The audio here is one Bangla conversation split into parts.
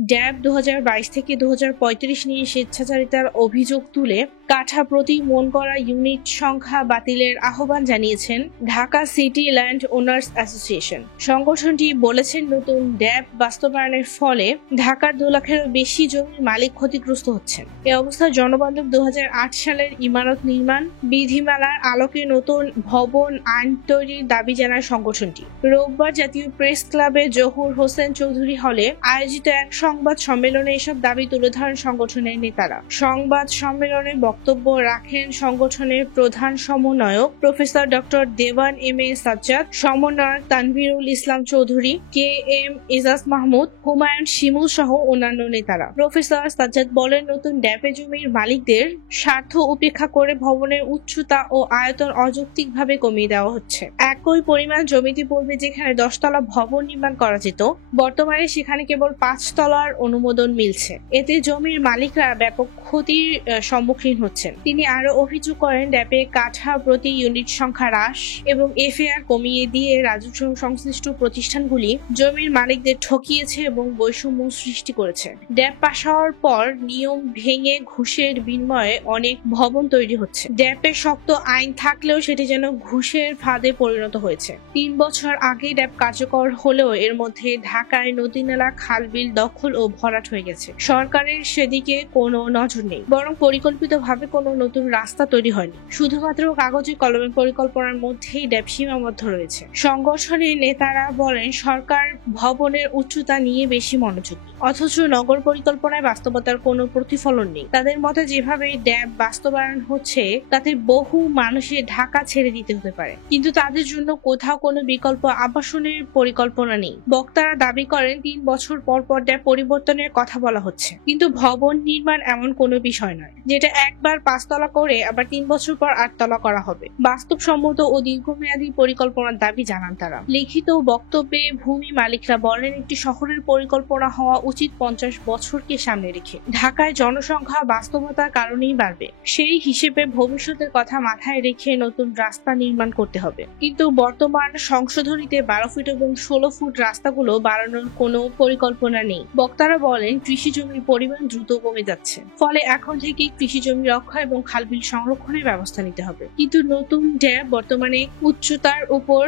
ড্যাব 2022 থেকে 2035 নিয়ে স্বেচ্ছাচারিতার অভিযোগ তুলে কাঠা প্রতি মন করা ইউনিট সংখ্যা বাতিলের আহ্বান জানিয়েছেন Dhaka city land owners association. সংগঠনটি বলেছেন, নতুন ড্যাব বাস্তবায়নের ফলে ঢাকার 2 লাখেরও বেশি জমির মালিক ক্ষতিগ্রস্ত হচ্ছেন। এ অবস্থায় জনবান্ধব 2008 সালের ইমারত নির্মাণ বিধিমালার আলোকে নতুন ভবন আইন তৈরির দাবি জানায় সংগঠনটি। রোববার জাতীয় প্রেস ক্লাবে জহুর হোসেন চৌধুরী হলে আয়োজিত এক সংবাদ সম্মেলনে এসব দাবি তুলে ধরেন সংগঠনের নেতারা। সংবাদ সম্মেলনে বক্তব্য রাখেন সংগঠনের প্রধান সমন্বয়ক professor doctor Dewan M A Sajjad, সমন্বয়ক তানভীরুল ইসলাম চৌধুরী, কে এম এজাজ মাহমুদ, হুমায়ুন শিমুল সহ অন্যান্য নেতারা। প্রফেসর সাজ্জাদ বলেন, নতুন ড্যাবে জমির মালিকদের স্বার্থ উপেক্ষা করে ভবনের উচ্চতা ও আয়তন অযৌক্তিকভাবে কমিয়ে দেওয়া হচ্ছে। একই পরিমাণ জমিতে পড়বে যেখানে 10 তলা ভবন নির্মাণ করা যেত, বর্তমানে সেখানে কেবল 5 তলার অনুমোদন মিলছে। এতে জমির মালিকরা ব্যাপক ক্ষতির সম্মুখীন হচ্ছেন। তিনি আরো অভিযোগ করেন, ড্যাবে কাঠা প্রতি ইউনিট সংখ্যা হ্রাস এবং এফএআর কমিয়ে দিয়ে রাজস্ব সংশ্লিষ্ট প্রতিষ্ঠানগুলি জমির মালিকদের ঠকিয়েছে এবং বৈষম্য সৃষ্টি করেছে। ড্যাব পাশ হওয়ার পর নিয়ম ভেঙে ঘুষের বিনিময়ে অনেক ভবন তৈরি হচ্ছে। ড্যাবের শক্ত আইন থাকলেও সেটি যেন ঘুষের ফাঁদে পরিণত হয়েছে। 3 বছর আগে ড্যাব কার্যকর হলেও এর মধ্যে ঢাকায় নদী নালা খাল-বিল দখল ও ভরাট হয়ে গেছে। সরকারের সেদিকে কোনো নজর নেই, বরং পরিকল্পিতভাবে কোনো নতুন রাস্তা তৈরি হয়নি। শুধুমাত্র কাগজে কলমে পরিকল্পনার মধ্যেই ড্যাব সীমাবদ্ধ রয়েছে। সংগঠনের নেতারা বলেন, সরকার ভবনের উচ্চতা নিয়ে বেশি মনোযোগী, অথচ নগর পরিকল্পনায় বাস্তবতার কোনো প্রতিফলন নেই। তাদের মতে যেভাবে ড্যাব বাস্তবায়ন হচ্ছে তাতে বহু মানুষের ঢাকা ছেড়ে দিতে হতে পারে, কিন্তু তাদের জন্য কোথাও কোনো বিকল্প আবাসনের পরিকল্পনা নেই। বক্তারা দাবি করেন, 3 বছর পর পর ড্যাব পরিবর্তনের কথা বলা হচ্ছে, কিন্তু ভবন নির্মাণ এমন কোনো বিষয় নয় যেটা একবার 5 তলা করে আবার 3 বছর পর 8 তলা করা হবে। বাস্তবসম্মত ও দীর্ঘমেয়াদী পরিকল্পনার দাবি জানান তারা। লিখিত বক্তব্যে ভূমি মালিকরা বলেন, একটি শহরের পরিকল্পনা হওয়া উচিত 50 বছরকে সামনে রেখে। ঢাকায় জনসংখ্যা বাস্তবতার কারণেই বাড়বে, সেই হিসেবে ভবিষ্যতের কথা মাথায় রেখে নতুন রাস্তা নির্মাণ করতে হবে। কিন্তু বর্তমান সংশোধনীতে 12 ফুট এবং 16 ফুট রাস্তাগুলো বাড়ানোর কোনো পরিকল্পনা নেই। বক্তারা বলেন, কৃষি জমির পরিমাণ দ্রুত কমে যাচ্ছে, ফলে এখন থেকে কৃষি জমি রক্ষা এবং খালবিল সংরক্ষণের ব্যবস্থা নিতে হবে। কিন্তু নতুন ড্যাব বর্তমানে উচ্চতার উপর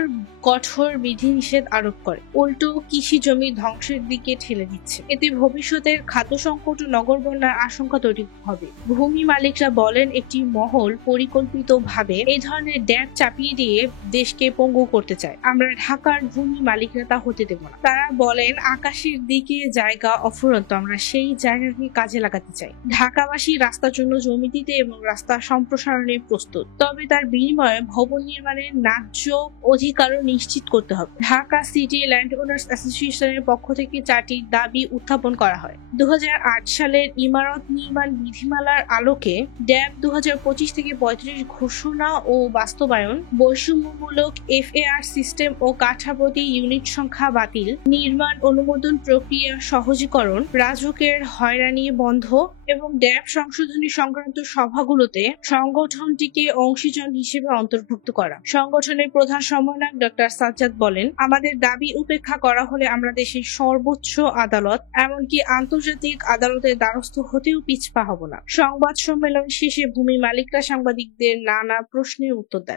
কঠোর বিধিনিষেধ আরোপ করে, উল্টো কৃষি জমি ধ্বংসের দিকে ঠেলে দিচ্ছে। এতে ভবিষ্যতের খাদ্য সংকট ও নগর বন্যার আশঙ্কা তৈরি হবে। ভূমি মালিকরা বলেন, একটি মহল পরিকল্পিতভাবে এই ধরনের ড্যাব চাপিয়ে দিয়ে দেশকে পঙ্গু করতে চায়। আমরা ঢাকার ভূমি মালিকরা তা হতে দেব না। তারা বলেন, আকাশের দিকে জায়গা অফুরন্ত, আমরা সেই জায়গাকে কাজে লাগাতে চাই। ঢাকাবাসী রাস্তার জন্য জমি দিতে এবং রাস্তা সম্প্রসারণে প্রস্তুত, তবে তার বিনিময়ে ভবন নির্মাণের ন্যায্য অধিকারও নিশ্চিত করতে হবে। ঢাকা সিটি ল্যান্ড ওনার্স অ্যাসোসিয়েশনের পক্ষ থেকে 4টি দাবি উত্থাপন করা হয়। 2008 সালের ইমারত নির্মাণ বিধিমালার আলোকে ড্যাব 2025 থেকে 35 ঘোষণা ও বাস্তবায়ন, বৈষম্যমূলক এফএআর সিস্টেম ও কাঠা প্রতি ইউনিট সংখ্যা বাতিল, নির্মাণ অনুমোদন প্রক্রিয়া সহজীকরণ, রাজুকের হয়রানি বন্ধ এবং ড্যাব সংশোধনী সংক্রান্ত সভাগুলোতে সংগঠনটিকে অংশীজন হিসেবে অন্তর্ভুক্ত করা। সংগঠনের প্রধান সমন্বয়ক ডক্টর সাজ্জাদ বলেন, আমাদের দাবি উপেক্ষা করা হলে আমরা দেশের সর্বোচ্চ আদালত এমনকি আন্তর্জাতিক আদালতের দ্বারস্থ হতেও পিছপা হব না। সংবাদ সম্মেলন শেষে ভূমি মালিকরা সাংবাদিকদের নানা প্রশ্নের উত্তর দেন।